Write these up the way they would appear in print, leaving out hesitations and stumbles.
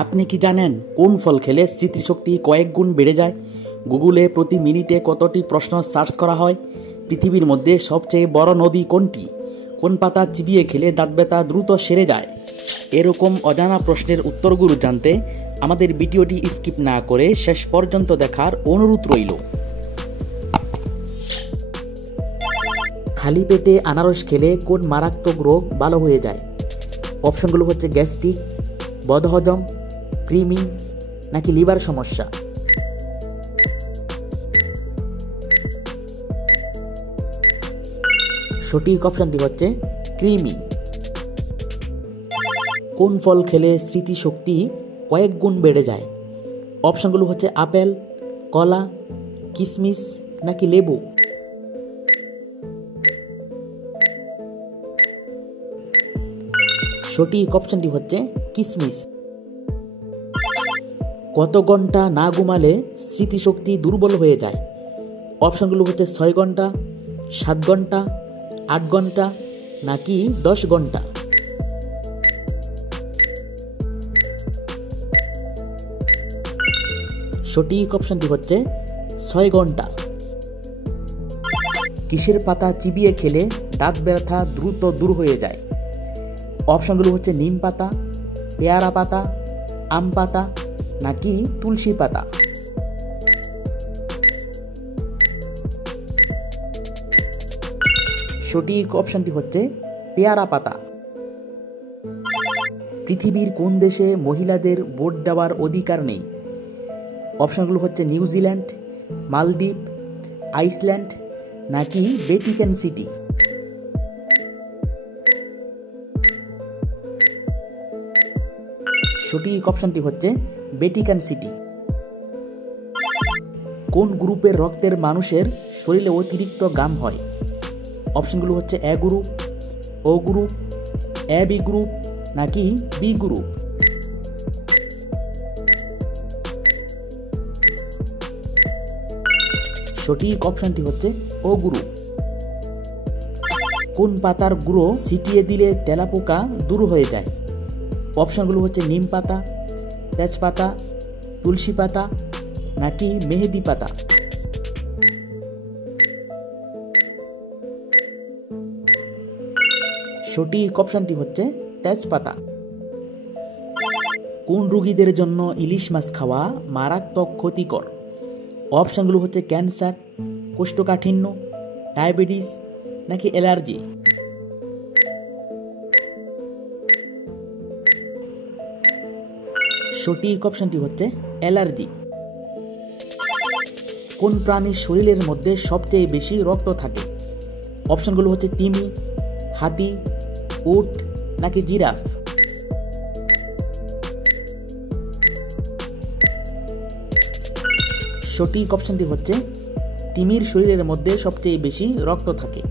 আপনি কি জানেন কোন ফল খেলে স্মৃতিশক্তি কয়েক গুণ বেড়ে যায়? গুগলে প্রতি মিনিটে কতটি প্রশ্ন সার্চ করা হয়? পৃথিবীর মধ্যে সবচেয়ে বড় নদী কোনটি? কোন পাতা চিবিয়ে খেলে দাঁত ব্যথা দ্রুত সেরে যায়? এরকম অজানা প্রশ্নের উত্তরগুলো জানতে আমাদের ভিডিওটি স্কিপ না করে শেষ পর্যন্ত দেখার অনুরোধ রইল। খালি পেটে আনারস খেলে কোন মারাত্মক রোগ ভালো হয়ে যায়? অপশনগুলো হচ্ছে গ্যাস্ট্রিক, বদহজম, কৃমি নাকি লিভার সমস্যা। সঠিক অপশনটি হচ্ছে কৃমি। কোন ফল খেলে স্মৃতিশক্তি কয়েক গুণ বেড়ে যায়? অপশনগুলো হচ্ছে আপেল, কলা, কিশমিশ নাকি লেবু। সঠিক অপশনটি হচ্ছে কিশমিশ। কত ঘন্টা না ঘুমালে স্মৃতিশক্তি দুর্বল হয়ে যায়? অপশনগুলো হচ্ছে 6 ঘন্টা, 7 ঘন্টা, 8 ঘন্টা নাকি 10 ঘন্টা। সঠিক অপশনটি হচ্ছে 6 ঘন্টা। কিসের পাতা চিবিয়ে খেলে দাঁত ব্যথা দ্রুত দূর হয়ে যায়? অপশনগুলো হচ্ছে নিম পাতা, পেয়ারা পাতা, আম পাতা নাকি তুলসী পাতা। সঠিক অপশনটি হচ্ছে পেয়ারা পাতা। পৃথিবীর কোন দেশে মহিলাদের ভোট দেওয়ার অধিকার নেই? অপশনগুলো হচ্ছে নিউজিল্যান্ড, মালদ্বীপ, আইসল্যান্ড নাকি ভ্যাটিকান সিটি। সঠিক অপশনটি হচ্ছে ভ্যাটিকান সিটি। কোন গ্রুপের রক্তের মানুষের শরীরে অতিরিক্ত ঘাম হয়? অপশনগুলো হচ্ছে এ group, O group, A B group নাকি বি গ্রুপ। সঠিক অপশনটি হচ্ছে ও গ্রুপ। কোন পাতার গুঁড়ো ছিটিয়ে দিলে তেলাপোকা দূর হয়ে যায়? অপশনগুলো হচ্ছে নিম পাতা, তেজপাতা, তুলসী পাতা নাকি মেহেদি পাতা। সঠিক অপশনটি হচ্ছে তেজপাতা। কোন রোগীদের জন্য ইলিশ মাছ খাওয়া মারাত্মক ক্ষতিকর? অপশনগুলো হচ্ছে ক্যান্সার, কোষ্ঠকাঠিন্য, ডায়াবেটিস নাকি অ্যালার্জি। সঠিক অপশনটি হচ্ছে অ্যালার্জি। কোন প্রাণীর শরীরের মধ্যে সবচেয়ে বেশি রক্ত থাকে? অপশনগুলো হচ্ছে তিমি, হাতি, উট নাকি জিরাফ। সঠিক অপশনটি হচ্ছে তিমির শরীরের মধ্যে সবচেয়ে বেশি রক্ত থাকে।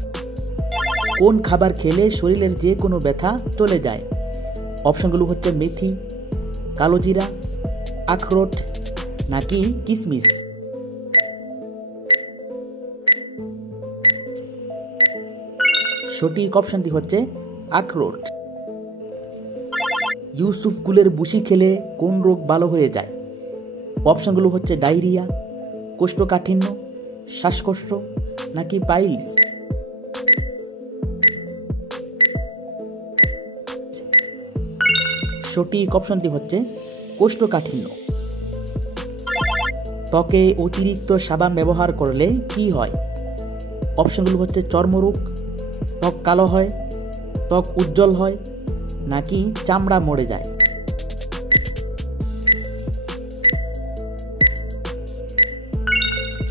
কোন খাবার খেলে শরীরের যে কোনো ব্যথা চলে যায়? অপশনগুলো হচ্ছে মেথি, কালোজিরা, আখরোট নাকি কিশমিশ। সঠিক অপশনটি হচ্ছে আখরোট। ইউসুফ গুলের বুশি খেলে কোন রোগ ভালো হয়ে যায়? অপশনগুলো হচ্ছে ডায়রিয়া, কোষ্ঠকাঠিন্য, শ্বাসকষ্ট নাকি পাইলস। সঠিক অপশনটি হচ্ছে কোষ্ঠকাঠিন্য। ত্বকে অতিরিক্ত সাবান ব্যবহার করলে কি হয়? অপশনগুলো হচ্ছে চর্মরোগ, ত্বক কালো হয়, ত্বক উজ্জ্বল হয় নাকি চামড়া মরে যায়।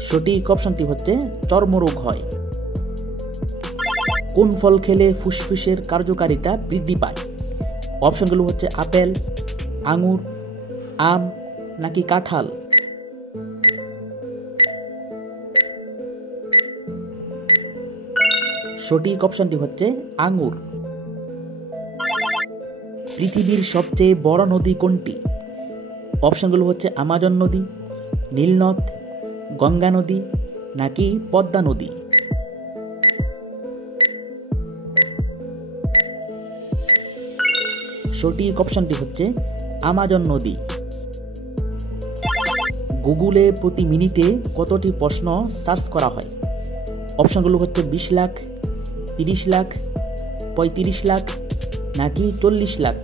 সঠিক অপশনটি হচ্ছে চর্মরোগ হয়। কোন ফল খেলে ফুসফুসের কার্যকারিতা বৃদ্ধি পায়? অপশনগুলো হচ্ছে আপেল, আঙুর, আম নাকি কাঁঠাল। সঠিক অপশনটি হচ্ছে আঙুর। পৃথিবীর সবচেয়ে বড় নদী কোনটি? অপশনগুলো হচ্ছে আমাজন নদী, নীলনদ, গঙ্গা নদী নাকি পদ্মা নদী। সঠিক অপশনটি হচ্ছে আমাজন নদী। গুগলে প্রতি মিনিটে কতটি প্রশ্ন সার্চ করা হয়? অপশনগুলো হচ্ছে 20 লাখ, 30 লাখ, 35 লাখ নাকি 40 লাখ।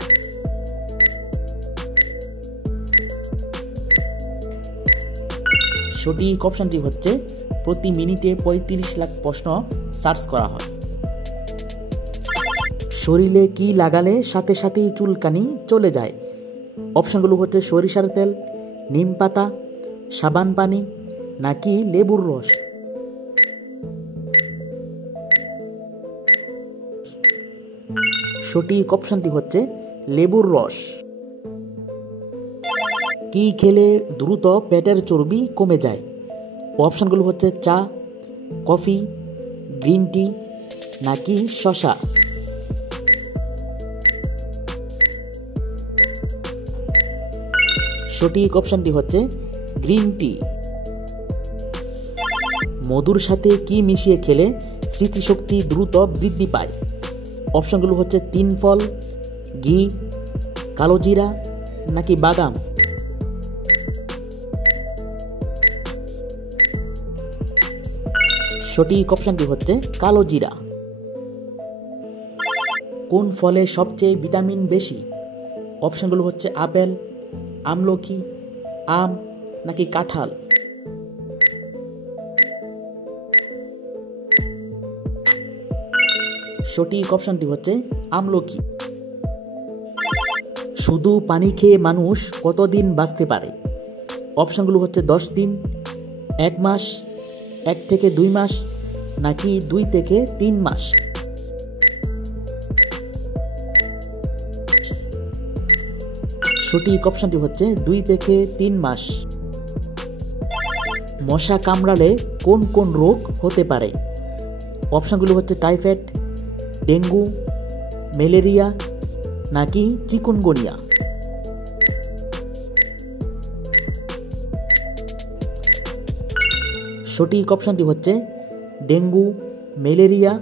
সঠিক অপশনটি হচ্ছে প্রতি মিনিটে 35 লাখ প্রশ্ন সার্চ করা হয়। শরীরে কি লাগালে সাথে সাথেই চুলকানি চলে যায়? অপশনগুলো হচ্ছে সরিষার তেল, নিম পাতা, সাবান পানি নাকি লেবুর রস। সঠিক অপশনটি হচ্ছে লেবুর রস। কি খেলে দ্রুত পেটের চর্বি কমে যায়? অপশনগুলো হচ্ছে চা, কফি, গ্রিন টি নাকি শসা। সঠিক অপশনটি হচ্ছে গ্রিন টি। মধুর সাথে কি মিশিয়ে খেলে স্মৃতিশক্তি দ্রুত বৃদ্ধি পায়? অপশনগুলো হচ্ছে 3 ফল, ঘি, কালো জিরা নাকি বাদাম। সঠিক অপশনটি হচ্ছে কালো জিরা। কোন ফলে সবচেয়ে ভিটামিন বেশি? অপশনগুলো হচ্ছে আপেল, আমলকি, আম নাকি কাঁঠাল। সঠিক অপশনটি হচ্ছে আমলকি। শুধু পানি খেয়ে মানুষ কতদিন বাঁচতে পারে? অপশনগুলো হচ্ছে 10 দিন, 1 মাস, 1 থেকে 2 মাস নাকি 2 থেকে 3 মাস। সঠিক অপশনটি হচ্ছে 2 থেকে 3 মাস। মশা কামড়ালে কোন কোন রোগ হতে পারে? অপশনগুলো হচ্ছে টাইফয়েড, ডেঙ্গু, ম্যালেরিয়া নাকি চিকুনগুনিয়া। সঠিক অপশনটি হচ্ছে ডেঙ্গু, ম্যালেরিয়া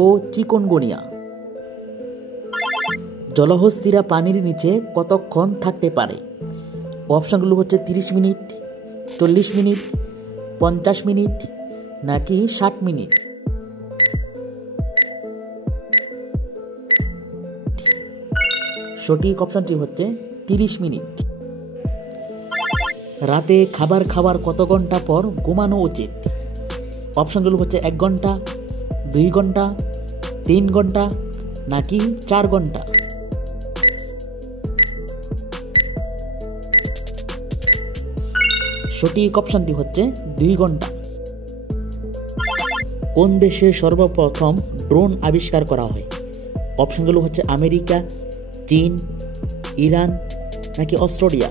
ও চিকুনগুনিয়া। জলহস্তিরা পানির নিচে কতক্ষণ থাকতে পারে? অপশনগুলো হচ্ছে 30 মিনিট, 40 মিনিট, 50 মিনিট নাকি 60 মিনিট। সঠিক অপশনটি হচ্ছে 30 মিনিট। রাতে খাবার খাওয়ার কত ঘন্টা পর ঘুমানো উচিত? অপশনগুলো হচ্ছে 1 ঘন্টা, 2 ঘন্টা, 3 ঘন্টা নাকি 4 ঘন্টা। সঠিক অপশনটি হচ্ছে 2 ঘন্টা। কোন দেশে সর্বপ্রথম ড্রোন আবিষ্কার করা হয়? অপশনগুলো হচ্ছে আমেরিকা, চীন, ইরান নাকি অস্ট্রেলিয়া।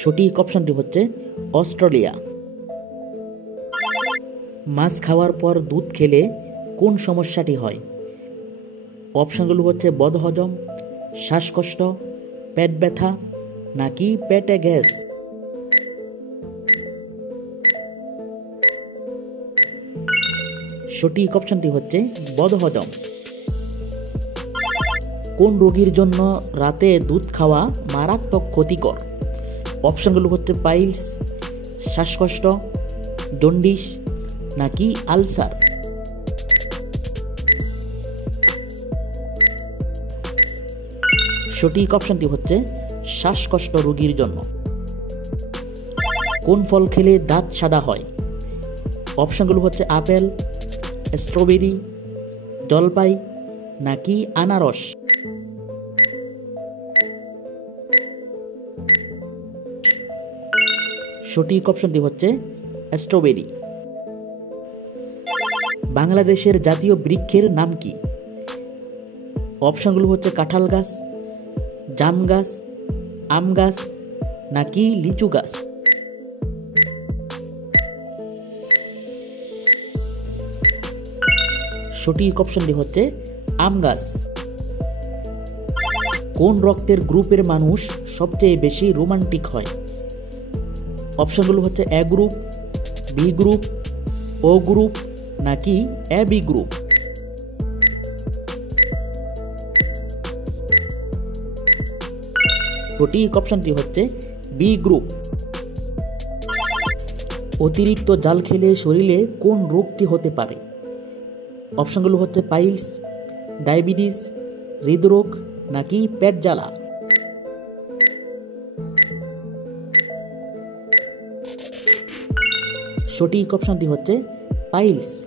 সঠিক অপশনটি হচ্ছে অস্ট্রেলিয়া। মাছ খাওয়ার পর দুধ খেলে কোন সমস্যাটি হয়? অপশনগুলো হচ্ছে বদহজম, শ্বাসকষ্ট, পেট ব্যথা নাকি পেটে গ্যাস। সঠিক অপশনটি হচ্ছে বদহজম। কোন রোগীর জন্য রাতে দুধ খাওয়া মারাত্মক ক্ষতিকর? অপশনগুলো হচ্ছে পাইলস, শ্বাসকষ্ট, জন্ডিস নাকি আলসার। সঠিক অপশনটি হচ্ছে শ্বাসকষ্ট রোগীর জন্য। কোন ফল খেলে দাঁত সাদা হয়? অপশনগুলো হচ্ছে আপেল, স্ট্রবেরি, জলপাই নাকি আনারস। সঠিক অপশনটি হচ্ছে স্ট্রবেরি। বাংলাদেশের জাতীয় বৃক্ষের নাম কি? অপশনগুলো হচ্ছে কাঁঠাল গাছ, জাম গাছ, আম গাছ নাকি লিচু গাছ। সঠিক অপশনটি হচ্ছে আম গাছ। কোন রক্তের গ্রুপের মানুষ সবচেয়ে বেশি রোমান্টিক হয়? অপশনগুলো হচ্ছে এ গ্রুপ, বি গ্রুপ, ও গ্রুপ নাকি এ বি গ্রুপ। সঠিক অপশনটি হচ্ছে বি গ্রুপ। অতিরিক্ত জাল খেলে শরীরে কোন রোগটি হতে পারে? অপশনগুলো হচ্ছে পাইলস, ডায়াবেটিস, হৃদরোগ নাকি পেট জ্বালা। সঠিক অপশনটি হচ্ছে পাইলস।